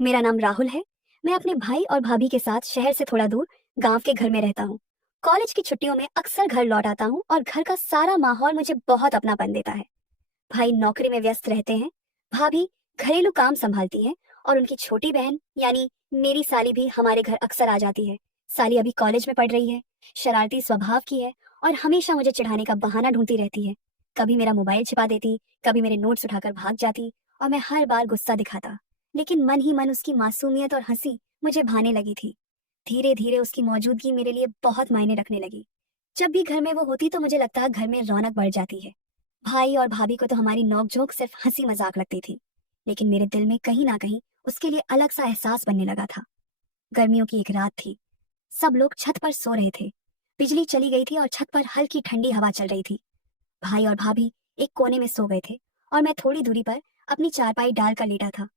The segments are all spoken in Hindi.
मेरा नाम राहुल है। मैं अपने भाई और भाभी के साथ शहर से थोड़ा दूर गांव के घर में रहता हूँ। कॉलेज की छुट्टियों में अक्सर घर लौट आता हूँ और घर का सारा माहौल मुझे बहुत अपनापन देता है। भाई नौकरी में व्यस्त रहते हैं, भाभी घरेलू काम संभालती है और उनकी छोटी बहन यानी मेरी साली भी हमारे घर अक्सर आ जाती है। साली अभी कॉलेज में पढ़ रही है, शरारती स्वभाव की है और हमेशा मुझे चिढ़ाने का बहाना ढूंढती रहती है। कभी मेरा मोबाइल छिपा देती, कभी मेरे नोट्स उठाकर भाग जाती और मैं हर बार गुस्सा दिखाता। लेकिन मन ही मन उसकी मासूमियत और हंसी मुझे भाने लगी थी। धीरे धीरे उसकी मौजूदगी मेरे लिए बहुत मायने रखने लगी। जब भी घर में वो होती तो मुझे लगता घर में रौनक बढ़ जाती है। भाई और भाभी को तो हमारी नोकझोंक सिर्फ हंसी मजाक लगती थी, लेकिन मेरे दिल में कहीं ना कहीं उसके लिए अलग सा एहसास बनने लगा था। गर्मियों की एक रात थी। सब लोग छत पर सो रहे थे। बिजली चली गई थी और छत पर हल्की ठंडी हवा चल रही थी। भाई और भाभी एक कोने में सो गए थे और मैं थोड़ी दूरी पर अपनी चारपाई डालकर लेटा था।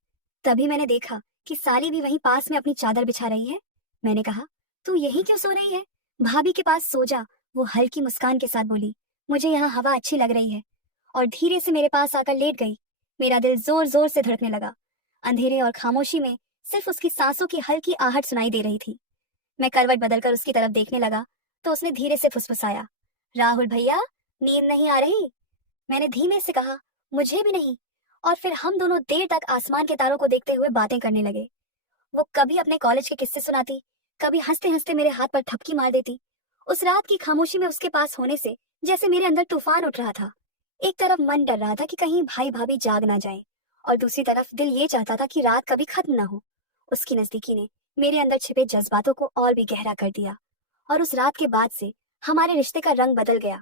तभी मैंने देखा कि साली भी वहीं पास में अपनी चादर बिछा रही है। मैंने कहा, तू यहीं क्यों सो रही है? भाभी के पास सो जा, वो हल्की मुस्कान के साथ बोली। मुझे यहाँ हवा अच्छी लग रही है, और धीरे से मेरे पास आकर लेट गई। मेरा दिल जोर जोर से धड़कने लगा। अंधेरे और खामोशी में सिर्फ उसकी सांसों की हल्की आहट सुनाई दे रही थी। मैं करवट बदलकर उसकी तरफ देखने लगा तो उसने धीरे से फुसफुसाया, राहुल भैया, नींद नहीं आ रही? मैंने धीमे से कहा, मुझे भी नहीं। और फिर हम दोनों देर तक आसमान के तारों को देखते हुए बातें करने लगे। वो कभी अपने कॉलेज के किस्से सुनाती, कभी हंसते हंसते मेरे हाथ पर थपकी मार देती। उस रात की खामोशी में उसके पास होने से जैसे मेरे अंदर तूफान उठ रहा था। एक तरफ मन डर रहा था कि कहीं भाई भाभी जाग ना जाएं, और दूसरी तरफ दिल ये चाहता था कि रात कभी खत्म ना हो। उसकी नजदीकी ने मेरे अंदर छिपे जज्बातों को और भी गहरा कर दिया, और उस रात के बाद से हमारे रिश्ते का रंग बदल गया।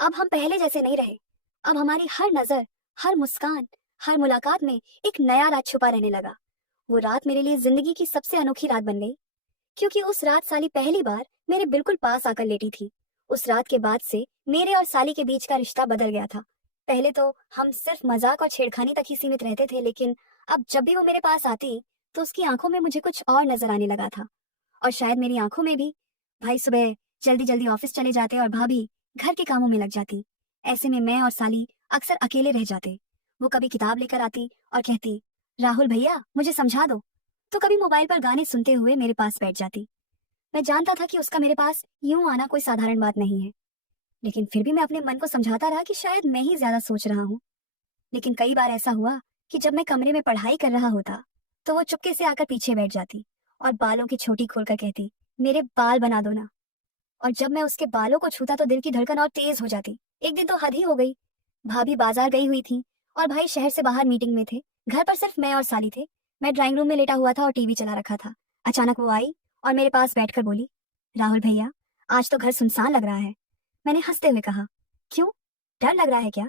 अब हम पहले जैसे नहीं रहे। अब हमारी हर नजर, हर मुस्कान, हर मुलाकात में एक नया राज छुपा रहने लगा। वो रात मेरे लिए जिंदगी की सबसे अनोखी रात बन गई, क्योंकि उस रात साली पहली बार मेरे बिल्कुल पास आकर लेटी थी। उस रात के बाद से मेरे और साली के बीच का रिश्ता बदल गया था। पहले तो हम सिर्फ मजाक और छेड़खानी तक ही सीमित रहते थे, लेकिन अब जब भी वो मेरे पास आती तो उसकी आंखों में मुझे कुछ और नजर आने लगा था, और शायद मेरी आंखों में भी। भाई सुबह जल्दी जल्दी ऑफिस चले जाते और भाभी घर के कामों में लग जाती। ऐसे में मैं और साली अक्सर अकेले रह जाते। वो कभी किताब लेकर आती और कहती, राहुल भैया मुझे समझा दो। तो कभी मोबाइल पर गाने सुनते हुए मेरे पास बैठ जाती। मैं जानता था कि उसका मेरे पास यूं आना कोई साधारण बात नहीं है, लेकिन फिर भी मैं अपने मन को समझाता रहा कि शायद मैं ही ज्यादा सोच रहा हूँ। लेकिन कई बार ऐसा हुआ कि जब मैं कमरे में पढ़ाई कर रहा होता तो वो चुपके से आकर पीछे बैठ जाती और बालों की छोटी खोलकर कहती, मेरे बाल बना दो ना। और जब मैं उसके बालों को छूता तो दिल की धड़कन और तेज हो जाती। एक दिन तो हद ही हो गई। भाभी बाजार गई हुई थी और भाई शहर से बाहर मीटिंग में थे। घर पर सिर्फ मैं और साली थे। मैं ड्राइंग रूम में लेटा हुआ था और टीवी चला रखा था। अचानक वो आई और मेरे पास बैठकर बोली, राहुल भैया, आज तो घर सुनसान लग रहा है। मैंने हंसते हुए कहा, क्यों, डर लग रहा है क्या?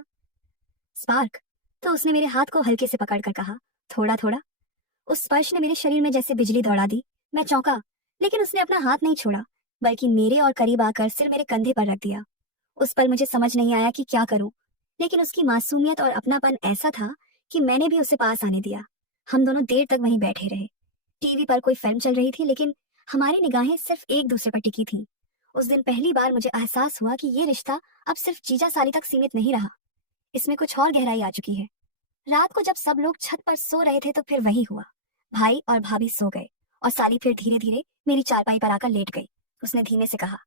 स्पार्क। तो उसने मेरे हाथ को हल्के से पकड़कर कहा, थोड़ा थोड़ा। उस स्पर्श ने मेरे शरीर में जैसे बिजली दौड़ा दी। मैं चौंका, लेकिन उसने अपना हाथ नहीं छोड़ा, बल्कि मेरे और करीब आकर सिर मेरे कंधे पर रख दिया। उस पल मुझे समझ नहीं आया कि क्या करूं, लेकिन उसकी मासूमियत और अपनापन ऐसा था कि मैंने भी उसे पास आने दिया। हम दोनों देर तक वहीं बैठे रहे। टीवी पर कोई फिल्म चल रही थी, लेकिन हमारी निगाहें सिर्फ एक दूसरे पर टिकी थी। उस दिन पहली बार मुझे एहसास हुआ कि ये रिश्ता अब सिर्फ जीजा साली तक सीमित नहीं रहा। इसमें कुछ और गहराई आ चुकी है। रात को जब सब लोग छत पर सो रहे थे तो फिर वही हुआ। भाई और भाभी सो गए और साली फिर धीरे धीरे मेरी चारपाई पर आकर लेट गई। उसने धीमे से कहा,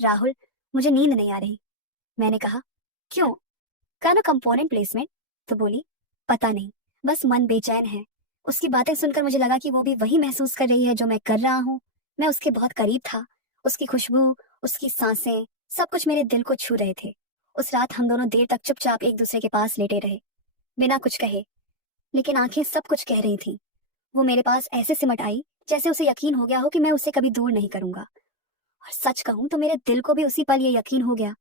राहुल, मुझे नींद नहीं आ रही। मैंने कहा, क्यों, करना कंपोनेंट प्लेसमेंट? तो बोली, पता नहीं, बस मन बेचैन है। उसकी बातें सुनकर मुझे लगा कि वो भी वही महसूस कर रही है जो मैं कर रहा हूँ। मैं उसके बहुत करीब था। उसकी खुशबू, उसकी सांसें, सब कुछ मेरे दिल को छू रहे थे। उस रात हम दोनों देर तक चुपचाप एक दूसरे के पास लेटे रहे, बिना कुछ कहे, लेकिन आंखें सब कुछ कह रही थी। वो मेरे पास ऐसे सिमट आई जैसे उसे यकीन हो गया हो कि मैं उसे कभी दूर नहीं करूंगा। और सच कहूं तो मेरे दिल को भी उसी पल ये यकीन हो गया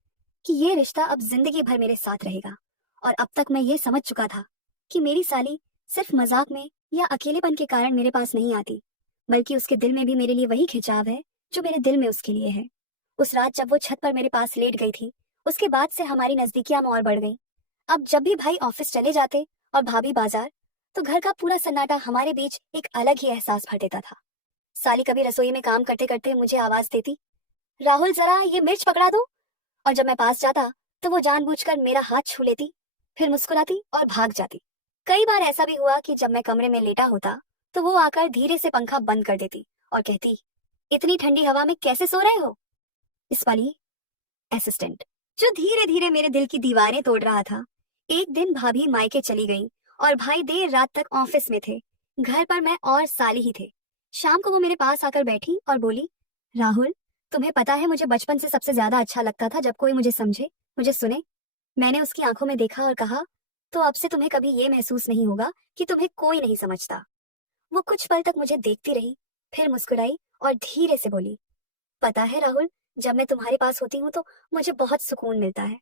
कि ये रिश्ता अब जिंदगी भर मेरे साथ रहेगा। और अब तक मैं ये समझ चुका था कि मेरी साली सिर्फ मजाक में या अकेलेपन के कारण मेरे पास नहीं आती, बल्कि उसके दिल में भी मेरे लिए वही खिंचाव है जो मेरे दिल में उसके लिए है। उस रात जब वो छत पर मेरे पास लेट गई थी, उसके बाद से हमारी नजदीकियां और बढ़ गई। अब जब भी भाई ऑफिस चले जाते और भाभी बाजार, तो घर का पूरा सन्नाटा हमारे बीच एक अलग ही एहसास भर देता था। साली कभी रसोई में काम करते करते मुझे आवाज देती, राहुल जरा ये मिर्च पकड़ा दो। और जब मैं पास जाता तो वो जानबूझकर मेरा हाथ छू लेती, फिर मुस्कुराती और भाग जाती। कई बार ऐसा भी हुआ कि जब मैं कमरे में लेटा होता तो वो आकर धीरे से पंखा बंद कर देती और कहती, इतनी ठंडी हवा में कैसे सो रहे हो? इस वाली असिस्टेंट जो धीरे धीरे मेरे दिल की दीवारें तोड़ रहा था। एक दिन भाभी मायके चली गई और भाई देर रात तक ऑफिस में थे। घर पर मैं और साली ही थे। शाम को वो मेरे पास आकर बैठी और बोली, राहुल, तुम्हें पता है मुझे बचपन से सबसे ज्यादा अच्छा लगता था जब कोई मुझे समझे, मुझे सुने। मैंने उसकी आंखों में देखा और कहा, तो अब से तुम्हें कभी ये महसूस नहीं होगा कि तुम्हें कोई नहीं समझता। वो कुछ पल तक मुझे देखती रही, फिर मुस्कुराई और धीरे से बोली, पता है राहुल, जब मैं तुम्हारे पास होती हूँ तो मुझे बहुत सुकून मिलता है।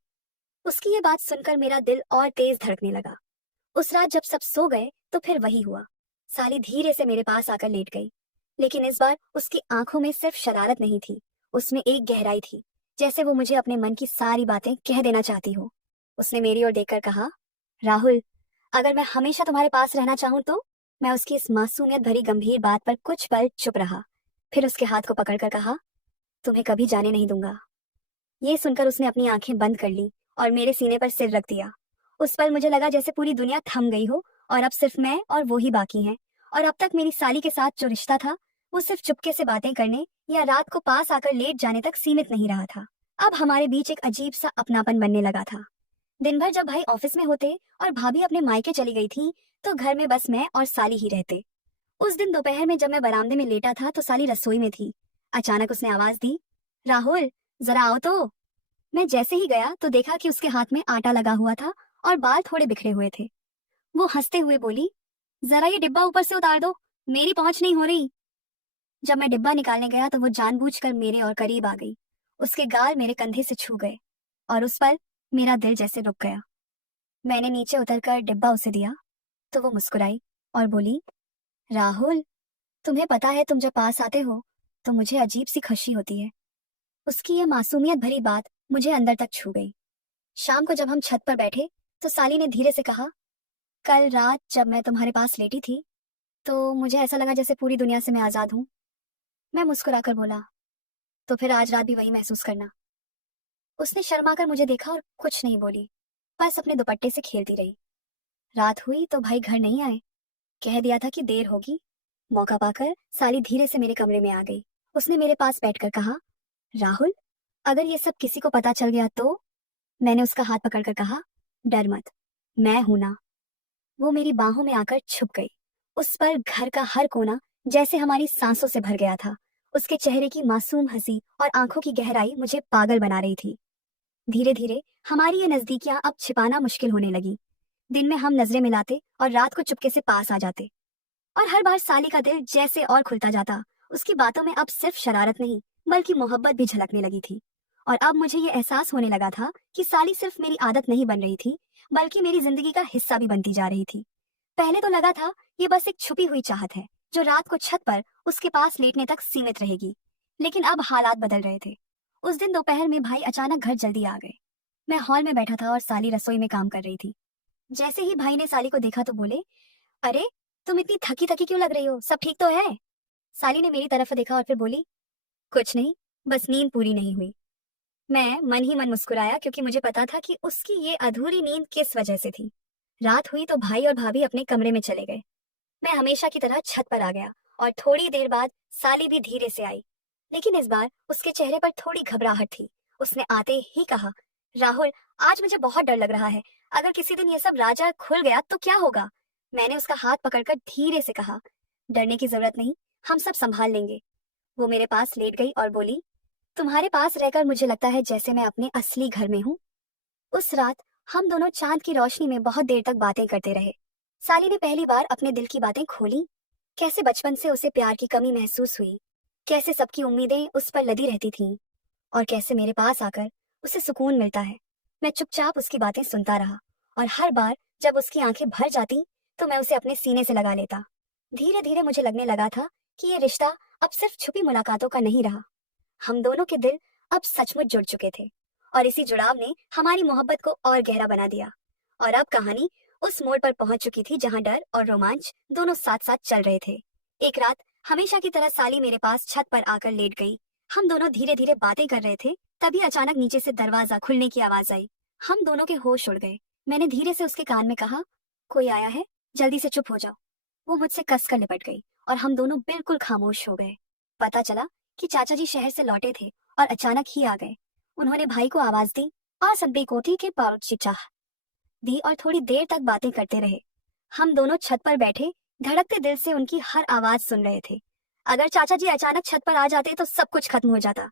उसकी ये बात सुनकर मेरा दिल और तेज धड़कने लगा। उस रात जब सब सो गए तो फिर वही हुआ। साली धीरे से मेरे पास आकर लेट गई, लेकिन इस बार उसकी आंखों में सिर्फ शरारत नहीं थी, उसमें एक गहराई थी, जैसे वो मुझे अपने मन की सारी बातें कह देना चाहती हो। उसने मेरी ओर देखकर कहा, राहुल, अगर मैं हमेशा तुम्हारे पास रहना चाहूँ तो? मैं उसकी इस मासूमियत भरी गंभीर बात पर कुछ पल चुप रहा, फिर उसके हाथ को पकड़कर कहा, तुम्हें कभी जाने नहीं दूंगा। ये सुनकर उसने अपनी आंखें बंद कर ली और मेरे सीने पर सिर रख दिया। उस पल मुझे लगा जैसे पूरी दुनिया थम गई हो और अब सिर्फ मैं और वो ही बाकी हैं। और अब तक मेरी साली के साथ जो रिश्ता था वो सिर्फ चुपके से बातें करने या रात को पास आकर लेट जाने तक सीमित नहीं रहा था। अब हमारे बीच एक अजीब सा अपनापन बनने लगा था। दिन भर जब भाई ऑफिस में होते और भाभी अपने मायके चली गई थी तो घर में बस मैं और साली ही रहते। उस दिन दोपहर में जब मैं बरामदे में लेटा था तो साली रसोई में थी। अचानक उसने आवाज दी, राहुल, जरा आओ तो। मैं जैसे ही गया तो देखा कि उसके हाथ में आटा लगा हुआ था और बाल थोड़े बिखरे हुए थे। वो हंसते हुए बोली, जरा ये डिब्बा ऊपर से उतार दो, मेरी पहुंच नहीं हो रही। जब मैं डिब्बा निकालने गया तो वो जानबूझकर मेरे और करीब आ गई। उसके गाल मेरे कंधे से छू गए और उस पल मेरा दिल जैसे रुक गया। मैंने नीचे उतरकर डिब्बा उसे दिया तो वो मुस्कुराई और बोली, राहुल, तुम्हें पता है तुम जब पास आते हो तो मुझे अजीब सी खुशी होती है। उसकी ये मासूमियत भरी बात मुझे अंदर तक छू गई। शाम को जब हम छत पर बैठे तो साली ने धीरे से कहा, कल रात जब मैं तुम्हारे पास लेटी थी तो मुझे ऐसा लगा जैसे पूरी दुनिया से मैं आजाद हूँ। मैं मुस्कुराकर बोला, तो फिर आज रात भी वही महसूस करना। उसने शर्माकर मुझे देखा और कुछ नहीं बोली, बस अपने दुपट्टे से खेलती रही। रात हुई तो भाई घर नहीं आए। कह दिया था कि देर होगी। मौका पाकर साली धीरे से मेरे कमरे में आ गई। उसने मेरे पास बैठकर कहा, राहुल, अगर ये सब किसी को पता चल गया तो? मैंने उसका हाथ पकड़कर कहा, डर मत, मैं हूं ना। वो मेरी बाहों में आकर छुप गई। उस पर घर का हर कोना जैसे हमारी सांसों से भर गया था। उसके चेहरे की मासूम हंसी और आंखों की गहराई मुझे पागल बना रही थी। धीरे धीरे हमारी ये नजदीकियां अब छिपाना मुश्किल होने लगी। दिन में हम नजरें मिलाते और रात को चुपके से पास आ जाते। और हर बार साली का दिल जैसे और खुलता जाता। उसकी बातों में अब सिर्फ शरारत नहीं बल्कि मोहब्बत भी झलकने लगी थी। और अब मुझे ये एहसास होने लगा था कि साली सिर्फ मेरी आदत नहीं बन रही थी बल्कि मेरी जिंदगी का हिस्सा भी बनती जा रही थी। पहले तो लगा था ये बस एक छुपी हुई चाहत है जो रात को छत पर उसके पास लेटने तक सीमित रहेगी, लेकिन अब हालात बदल रहे थे। उस दिन दोपहर में भाई अचानक घर जल्दी आ गए। मैं हॉल में बैठा था और साली रसोई में काम कर रही थी। जैसे ही भाई ने साली को देखा तो बोले, अरे, तुम इतनी थकी थकी क्यों लग रही हो, सब ठीक तो है? साली ने मेरी तरफ देखा और फिर बोली, कुछ नहीं, बस नींद पूरी नहीं हुई। मैं मन ही मन मुस्कुराया क्योंकि मुझे पता था कि उसकी ये अधूरी नींद किस वजह से थी। रात हुई तो भाई और भाभी अपने कमरे में चले गए। मैं हमेशा की तरह छत पर आ गया और थोड़ी देर बाद साली भी धीरे से आई, लेकिन इस बार उसके चेहरे पर थोड़ी घबराहट थी। उसने आते ही कहा, राहुल, आज मुझे बहुत डर लग रहा है। अगर किसी दिन ये सब राजा खुल गया तो क्या होगा? मैंने उसका हाथ पकड़कर धीरे से कहा, डरने की जरूरत नहीं, हम सब संभाल लेंगे। वो मेरे पास लेट गई और बोली, तुम्हारे पास रहकर मुझे लगता है जैसे मैं अपने असली घर में हूँ। उस रात हम दोनों चांद की रोशनी में बहुत देर तक बातें करते रहे। साली ने पहली बार अपने दिल की बातें खोली। कैसे बचपन से उसे प्यार की कमी महसूस हुई, कैसे सबकी उम्मीदें उस पर लदी रहती थीं, और कैसे मेरे पास आकर उसे सुकून मिलता है। मैं चुपचाप उसकी बातें सुनता रहा और हर बार जब उसकी आंखें भर जाती तो मैं उसे अपने सीने से लगा लेता। धीरे धीरे मुझे लगने लगा था कि ये रिश्ता अब सिर्फ छुपी मुलाकातों का नहीं रहा। हम दोनों के दिल अब सचमुच जुड़ चुके थे और इसी जुड़ाव ने हमारी मोहब्बत को और गहरा बना दिया। और अब कहानी उस मोड़ पर पहुंच चुकी थी जहां डर और रोमांच दोनों साथ साथ चल रहे थे। एक रात हमेशा की तरह साली मेरे पास छत पर आकर लेट गई। हम दोनों धीरे धीरे बातें कर रहे थे, तभी अचानक नीचे से दरवाजा खुलने की आवाज आई। हम दोनों के होश उड़ गए। मैंने धीरे से उसके कान में कहा, कोई आया है, जल्दी से चुप हो जाओ। वो मुझसे कसकर लिपट गई और हम दोनों बिल्कुल खामोश हो गए। पता चला कि चाचा जी शहर से लौटे थे और अचानक ही आ गए। उन्होंने भाई को आवाज दी और सब्बी कोठी के पारुची चाह दी और थोड़ी देर तक बातें करते रहे। हम दोनों छत पर बैठे धड़कते दिल से उनकी हर आवाज सुन रहे थे। अगर चाचा जी अचानक छत पर आ जाते तो सब कुछ खत्म हो जाता।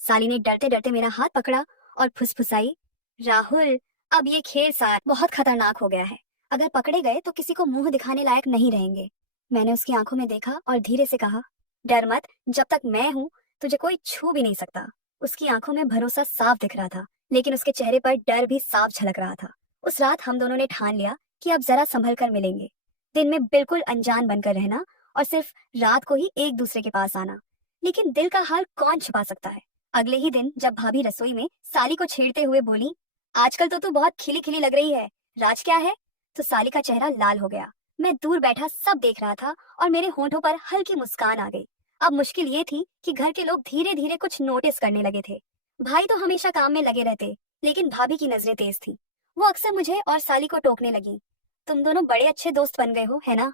साली ने डरते डरते मेरा हाथ पकड़ा और फुसफुसाई, राहुल, अब ये खेल साथ बहुत खतरनाक हो गया है। अगर पकड़े गए तो किसी को मुंह दिखाने लायक नहीं रहेंगे। मैंने उसकी आंखों में देखा और धीरे से कहा, डर मत, जब तक मैं हूं तुझे कोई छू भी नहीं सकता। उसकी आंखों में भरोसा साफ दिख रहा था, लेकिन उसके चेहरे पर डर भी साफ झलक रहा था। उस रात हम दोनों ने ठान लिया कि अब जरा संभल कर मिलेंगे। दिन में बिल्कुल अनजान बनकर रहना और सिर्फ रात को ही एक दूसरे के पास आना। लेकिन दिल का हाल कौन छुपा सकता है। अगले ही दिन जब भाभी रसोई में साली को छेड़ते हुए बोली, आजकल तो तू बहुत खिली खिली लग रही है, राज क्या है? तो साली का चेहरा लाल हो गया। मैं दूर बैठा सब देख रहा था और मेरे होंठों पर हल्की मुस्कान आ गई। अब मुश्किल ये थी कि घर के लोग धीरे धीरे कुछ नोटिस करने लगे थे। भाई तो हमेशा काम में लगे रहते, लेकिन भाभी की नजरें तेज थी। वो अक्सर मुझे और साली को टोकने लगी, तुम दोनों बड़े अच्छे दोस्त बन गए हो, है ना?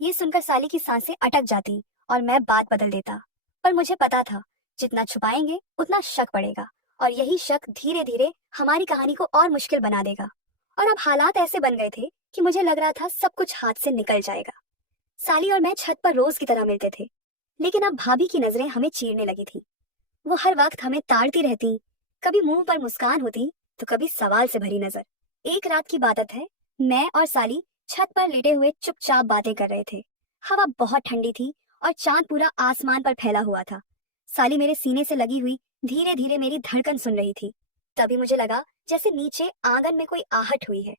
ये सुनकर साली की सांसें अटक जाती और मैं बात बदल देता। पर मुझे पता था, जितना छुपाएंगे उतना शक बढ़ेगा और यही शक धीरे धीरे हमारी कहानी को और मुश्किल बना देगा। और अब हालात ऐसे बन गए थे कि मुझे लग रहा था सब कुछ हाथ से निकल जाएगा। साली और मैं छत पर रोज की तरह मिलते थे, लेकिन अब भाभी की नजरें हमें चीरने लगी थी। वो हर वक्त हमें ताड़ती रहती, कभी मुंह पर मुस्कान होती तो कभी सवाल से भरी नजर। एक रात की बात है, मैं और साली छत पर लेटे हुए चुपचाप बातें कर रहे थे। हवा बहुत ठंडी थी और चांद पूरा आसमान पर फैला हुआ था। साली मेरे सीने से लगी हुई धीरे धीरे मेरी धड़कन सुन रही थी। तभी मुझे लगा जैसे नीचे आंगन में कोई आहट हुई है।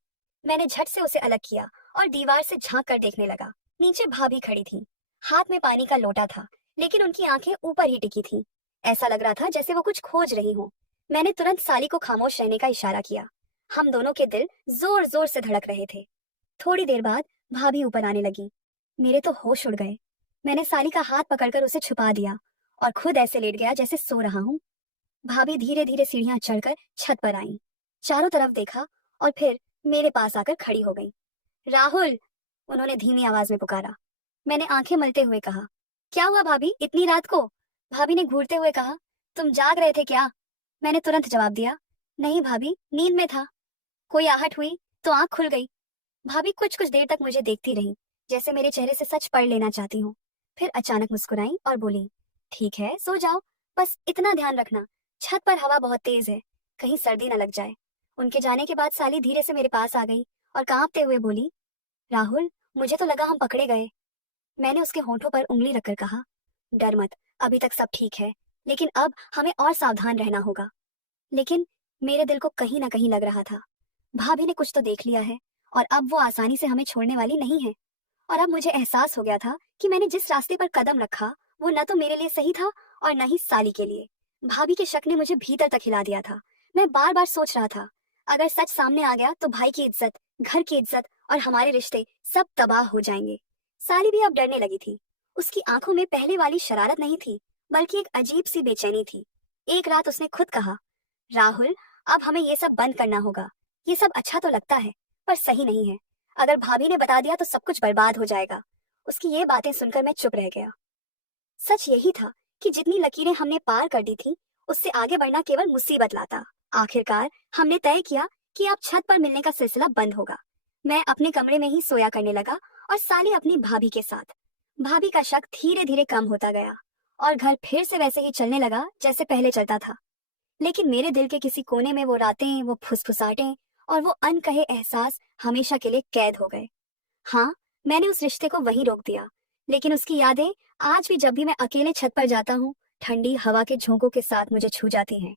मैंने झट से उसे अलग किया और दीवार से झांक कर देखने लगा। नीचे भाभी खड़ी थी, हाथ में पानी का लोटा था, लेकिन उनकी आंखें ऊपर ही टिकी थी। ऐसा लग रहा था जैसे वो कुछ खोज रही हो। मैंने तुरंत साली को खामोश रहने का इशारा किया। हम दोनों के दिल जोर जोर से धड़क रहे थे। थोड़ी देर बाद भाभी ऊपर आने लगी। मेरे तो होश उड़ गए। मैंने साली का हाथ पकड़कर उसे छुपा दिया और खुद ऐसे लेट गया जैसे सो रहा हूँ। भाभी धीरे धीरे सीढ़ियां चढ़कर छत पर आई, चारों तरफ देखा और फिर मेरे पास आकर खड़ी हो गई। राहुल, उन्होंने धीमी आवाज में पुकारा। मैंने आंखें मलते हुए कहा, क्या हुआ भाभी, इतनी रात को? भाभी ने घूरते हुए कहा, तुम जाग रहे थे क्या? मैंने तुरंत जवाब दिया, नहीं भाभी, नींद में था। कोई आहट हुई तो आंख खुल गई। भाभी कुछ कुछ देर तक मुझे देखती रही, जैसे मेरे चेहरे से सच पढ़ लेना चाहती हूँ। फिर अचानक मुस्कुराई और बोली, ठीक है, सो जाओ, बस इतना ध्यान रखना, छत पर हवा बहुत तेज है, कहीं सर्दी न लग जाए। उनके जाने के बाद साली धीरे से मेरे पास आ गई और कांपते हुए बोली, राहुल, मुझे तो लगा हम पकड़े गए। मैंने उसके होंठों पर उंगली रखकर कहा, डर मत, अभी तक सब ठीक है, लेकिन अब हमें और सावधान रहना होगा। लेकिन मेरे दिल को कहीं ना कहीं लग रहा था, भाभी ने कुछ तो देख लिया है और अब वो आसानी से हमें छोड़ने वाली नहीं है। और अब मुझे एहसास हो गया था कि मैंने जिस रास्ते पर कदम रखा वो न तो मेरे लिए सही था और न ही साली के लिए। भाभी के शक ने मुझे भीतर तक हिला दिया था। मैं बार बार सोच रहा था, अगर सच सामने आ गया तो भाई की इज्जत, घर की इज्जत और हमारे रिश्ते सब तबाह हो जाएंगे। साली भी अब डरने लगी थी। उसकी आंखों में पहले वाली शरारत नहीं थी, बल्कि एक अजीब सी बेचैनी थी। एक रात उसने खुद कहा, राहुल, अब हमें ये सब बंद करना होगा। ये सब अच्छा तो लगता है, पर सही नहीं है। अगर भाभी ने बता दिया तो सब कुछ बर्बाद हो जाएगा। उसकी ये बातें सुनकर मैं चुप रह गया। सच यही था कि जितनी लकीरें हमने पार कर दी थी, उससे आगे बढ़ना केवल मुसीबत लाता। आखिरकार हमने तय किया कि अब छत पर मिलने का सिलसिला बंद होगा। मैं अपने कमरे में ही सोया करने लगा और साली अपनी भाभी के साथ। भाभी का शक धीरे धीरे कम होता गया और घर फिर से वैसे ही चलने लगा जैसे पहले चलता था। लेकिन मेरे दिल के किसी कोने में वो रातें, वो फुसफुसाहटें और वो अनकहे एहसास हमेशा के लिए कैद हो गए। हाँ, मैंने उस रिश्ते को वहीं रोक दिया, लेकिन उसकी यादें आज भी जब भी मैं अकेले छत पर जाता हूँ, ठंडी हवा के झोंकों के साथ मुझे छू जाती हैं।